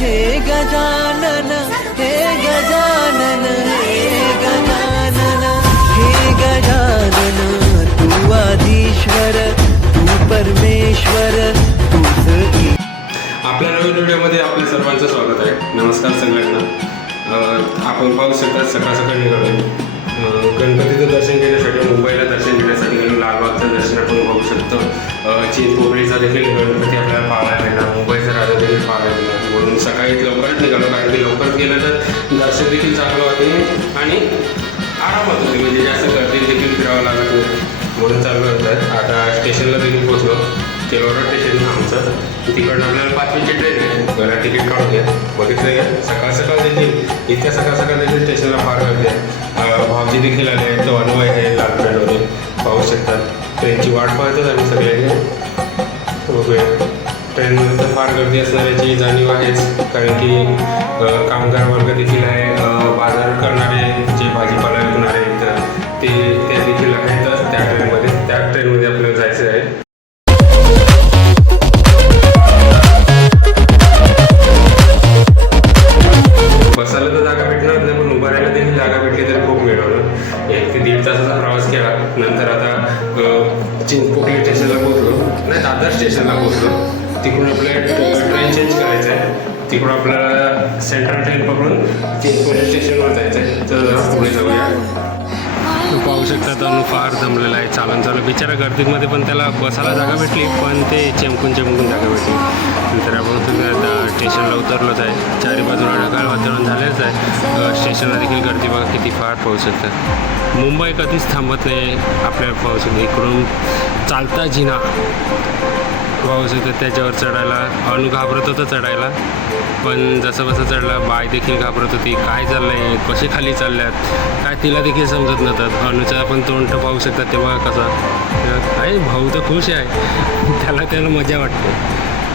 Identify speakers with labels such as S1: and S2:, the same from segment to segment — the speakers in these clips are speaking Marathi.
S1: हे गजानन हे गजानन हे गजानन हे गजानन तू आधीश्वर तू परमेश्वर तूच
S2: आपल्या नवीन व्हिडिओमध्ये आपल्या सर्वांचं स्वागत आहे. नमस्कार सगळ्यांना. आपण पाहू शकता सकाळ सकाळी निघालो गणपतीचं दर्शन घेण्यासाठी मुंबईला दर्शन घेण्यासाठी लालबागचं दर्शन आपण पाहू शकतो. अं, चिंचपोकळीचा देखील गणपती आपल्याला पाहायला मिळणार. मुंबईचा राजा देखील पाहायला मिळणार. म्हणून सकाळी लवकरच निघालो. कारण की लवकर गेलं तर दर्शन देखील चांगलं होते. आणि आरामात होते म्हणजे जास्त गर्दी देखील फिरावं लागत होतं. म्हणून चालू होतं. आता स्टेशनला देखील पोहोचलो. तेवढं स्टेशन आमचं. तिकडनं आपल्याला पाच मिनिटची ट्रेन आहे. घरा तिकीट काढून घ्या. बघितलं घ्या सकाळ सकाळ देखील इतक्या सकाळ सकाळ देखील स्टेशनला फार गर्दी आहे भाऊजी देखील आले आहेत. तो अनुभव आहे लाल ट्रेनमध्ये पाहू शकतात ट्रेनची वाट पाहतच आम्ही सगळ्यांनी बघूया. ट्रेनमध्ये तर फार गर्दी असणाऱ्याची जाणीव आहेच कारण की कामगार वर्ग देखील आहे बाजार करणारे जे भाजीपाला विकणारे तर ते ते देखील आहेतच त्या ट्रेनमध्ये त्या ट्रेनमध्ये आपल्याला जायचं आहे. बसायला तर जागा भेटणार नाही पण उभा राहायला देखील जागा भेटली तरी खूप मिळवलं एक ते दीड तासाचा प्रवास केला नंतर आता चिंचपोकली स्टेशनला पोहोचलो. नाही दादर स्टेशनला पोहोचलो. तिकडून आपल्याला ट्रेन चेंज करायचं आहे तिकडून आपल्याला सेंट्रल ट्रेन पकडून पोलीस स्टेशनवर जायचं आहे तर जरा पुढे जाऊया. पाहू शकता तनु फार जमलेला आहे. चालून चालू. बिचारा गर्दीमध्ये पण त्याला बसायला जागा भेटली पण ते चमकून चमकून जागा भेटली. नंतर आपण तुम्ही आता स्टेशनला उतरलोच आहे. चारी बाजूला ढगाळ वातावरण झालेच आहे. स्टेशनला देखील गर्दी बघा किती फार पाहू शकतात मुंबई कधीच थांबत नाही आपल्याला पाहू शकते. इकडून चालता जिना. पाहू येतो त्याच्यावर चढायला अनु घाबरत होता चढायला. पण जसं कसं चढला बाय देखील घाबरत होती. काय चाललं आहे कसे खाली चालल्यात? काय तिला देखील समजत नव्हतं. अनुचं आपण तोंड पाहू शकतात तेव्हा कसा. आहे भाऊ तर खुश आहे. त्याला त्याला मजा वाटते.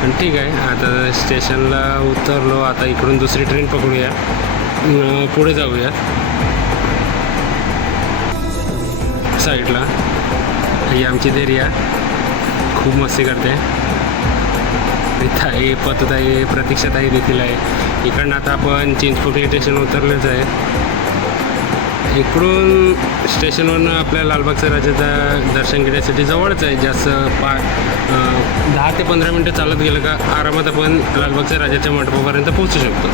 S2: पण ठीक आहे. आता स्टेशनला उतरलो. आता इकडून दुसरी ट्रेन पकडूया. पुढे जाऊया. साईडला. ही आमची देरिया खूप मस्ती करते. प्रीता आहे पतता आहे प्रतीक्षात आहे देखील आहे. इकडनं आता आपण चिंचपोकळी स्टेशन उतरलेच आहे. इकडून स्टेशनवरनं आपल्या लालबागच्या राजाचा दर्शन घेण्यासाठी जवळच आहे. जास्त पा दहा ते पंधरा मिनटं चालत गेलं का आरामात आपण लालबागच्या राजाच्या मंडपापर्यंत पोहोचू शकतो.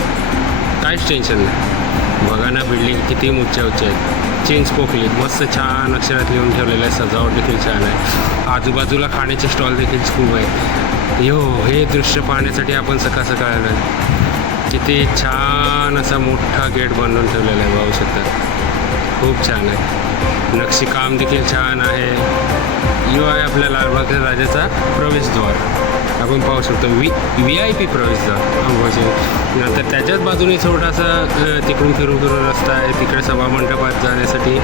S2: काहीच टेन्शन नाही. बघा ना बिल्डिंग किती उंच्या उच्च आहेत चेंज पोकली मस्त छान अक्षरात लिहून ठेवलेलं आहे सजावट देखील छान आहे. आजूबाजूला खाण्याचे स्टॉल देखील खूप आहेत. यो हे दृश्य पाहण्यासाठी आपण सकाळ सकाळ आलो किती छान असा मोठा गेट बनवून ठेवलेला आहे पाहू शकतात खूप छान आहे. नक्षीकाम देखील छान आहे. यो आहे आपल्या लालबागच्या राजाचा प्रवेशद्वार. आपण पाहू शकतो व्ही व्ही आय पी प्रवेशद्वार अंबाजी हो, हो, हो. नंतर त्याच्याच बाजूने छोटासा तिकडून फिरून फिरून रस्ता आहे. तिकडे सभामंडपात जाण्यासाठी.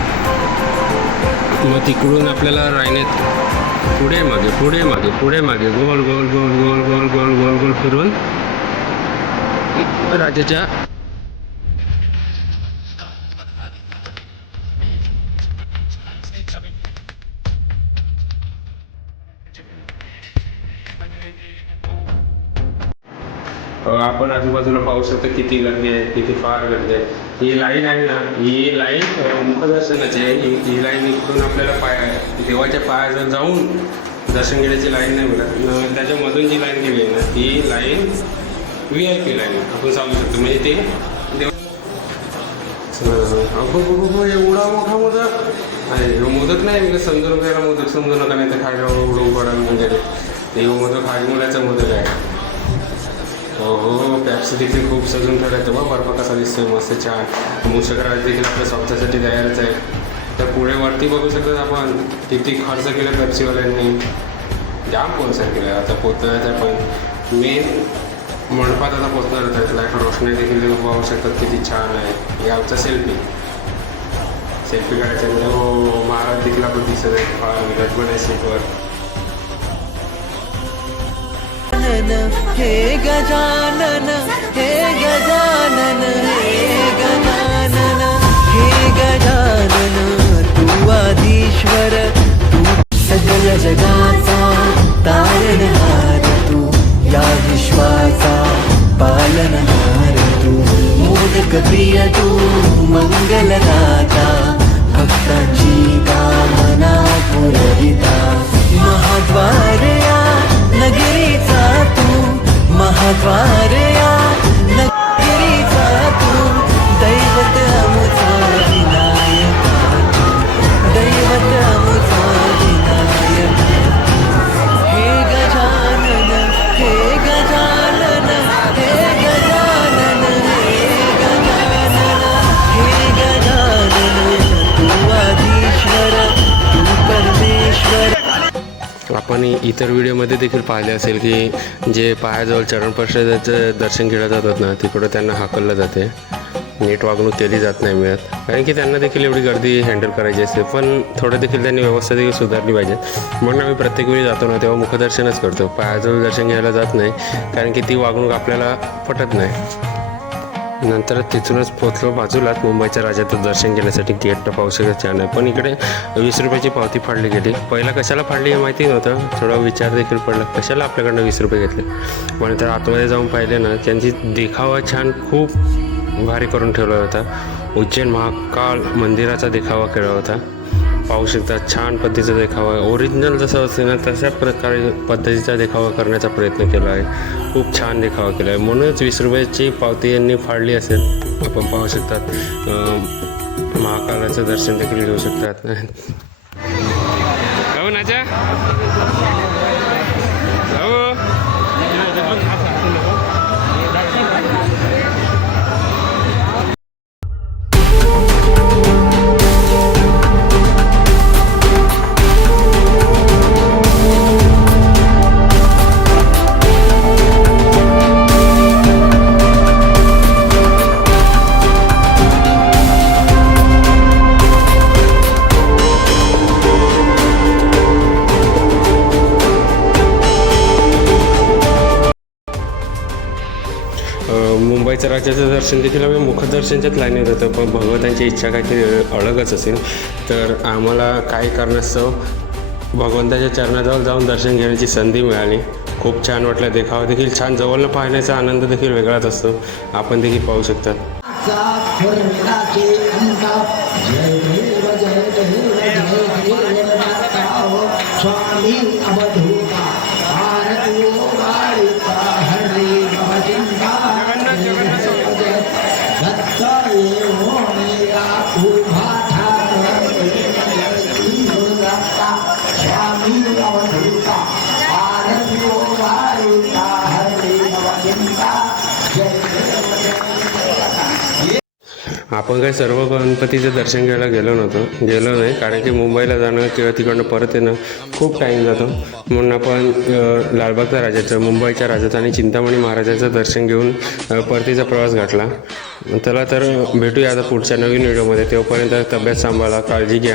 S2: मग तिकडून आपल्याला राहण्यात पुढे मागे पुढे मागे पुढे मागे गोल गोल गोल गोल गोल गोल गोल गोल फिरून राजाच्या आपण आजूबाजूला पाहू शकतो किती गर्दी आहे किती फार गर्दी आहे. ही लाईन आहे ना ही लाईन मुखदर्शनाची आहे. ही ही लाईन इकडून आपल्याला पाय देवाच्या पायाजवळ जाऊन दर्शन घेण्याची लाईन नाही मिळत त्याच्यामधून जी लाईन गेली आहे ना ती line V I P line आपण सांगू शकतो. म्हणजे ते देव एवढा मोठा मोदक. अरे ह्यो मोदक नाही. मी समजू नका मोदक समजू नका नाही तर खायला उडवून पडाल वगैरे ते मोदक हाजमोल्याचा मोदक आहे. हो, हो पॅप्सी देखील खूप सजून ठेवलं तेव्हा बर्फ कसा दिसतोय मस्त छान. मूषकराज देखील आपल्या स्वप्नासाठी तयारच आहे. तर पुढे वरती बघू शकतात आपण किती खर्च केला पॅप्सीवाल्यांनी. जाम खर्च केला आता पोचण्याचा पण मेन मंडपात आता पोचणार आहे लाइट रोषणाई देखील पाहू शकतात किती छान आहे. हे सेल्फी सेल्फी काढायचा हो महाराज देखील आपण दिसत आहे फार पण आहे सीटवर
S1: गजानन हे गजानन हे गजानन हे गजानन हे गजानन तू आधीश्वर तू सगळ जगाचा तारणहार तू या विश्वाचा पालनहार लोकप्रिय तू मंगलदाता भक्ताची कामना पुरविता.
S2: आपण इतर व्हिडिओमध्ये देखील पाहिले असेल की जे पायाजवळ चरणप्रसादाचं दर्शन केलं जातात ना तिकडं त्यांना हाकललं जाते. नीट वागणूक केली जात नाही मिळत. कारण की त्यांना देखील एवढी गर्दी हँडल करायची असते पण थोडं देखील त्यांनी व्यवस्था देखील सुधारली पाहिजे. म्हणून आम्ही प्रत्येक वेळी जातो ना तेव्हा मुखदर्शनच करतो. पायाजवळ दर्शन घ्यायला जात नाही कारण की ती वागणूक आपल्याला पटत नाही. नंतर तिथूनच पोचलो बाजूलाच मुंबईच्या राजाचं दर्शन घेण्यासाठी गेट पाहू शकत छान आहे पण इकडे वीस रुपयाची पावती फाडली गेली. पहिला कशाला फाडली हे माहिती नव्हतं. थोडा विचार देखील पडला. कशाला आपल्याकडनं वीस रुपये घेतले? पण नंतर आतमध्ये जाऊन पाहिले ना त्यांची देखावा छान खूप भारी करून ठेवला होता. उज्जैन महाकाल मंदिराचा देखावा केला होता. पाहू शकता छान पद्धतीचा देखावा ओरिजिनल जसं असते ना तशा प्रकारे पद्धतीचा देखावा करण्याचा प्रयत्न केला आहे. खूप छान देखावा केला आहे. म्हणूनच वीस रुपयाची पावती यांनी फाडली असेल. आपण पाहू शकतात. महाकालाचं दर्शन देखील घेऊ शकतात. हो नाचा मुंबईचं राज्याचं दर्शन देखील आम्ही मुखदर्शनच्याच लाईनीत होतो पण भगवंतांची इच्छा काहीतरी अलगच असेल तर आम्हाला काही कारणास्तव भगवंताच्या चरणाजवळ जाऊन दर्शन घेण्याची संधी मिळाली खूप छान वाटलं देखावा देखील छान जवळनं पाहण्याचा आनंद देखील वेगळाच असतो आपण देखील पाहू शकतात आपण काय सर्व गणपतीचं दर्शन घ्यायला गेलो नव्हतो. गेलो नाही कारण की मुंबईला जाणं किंवा तिकडनं परत येणं खूप टाईम जातो. म्हणून आपण लालबागच्या राजाचं मुंबईच्या राजधानी चिंतामणी महाराजाचं दर्शन घेऊन परतीचा प्रवास घातला. चला तर भेटूया आता पुढच्या नवीन व्हिडिओमध्ये. तोपर्यंत तब्येत सांभाळा काळजी घ्या.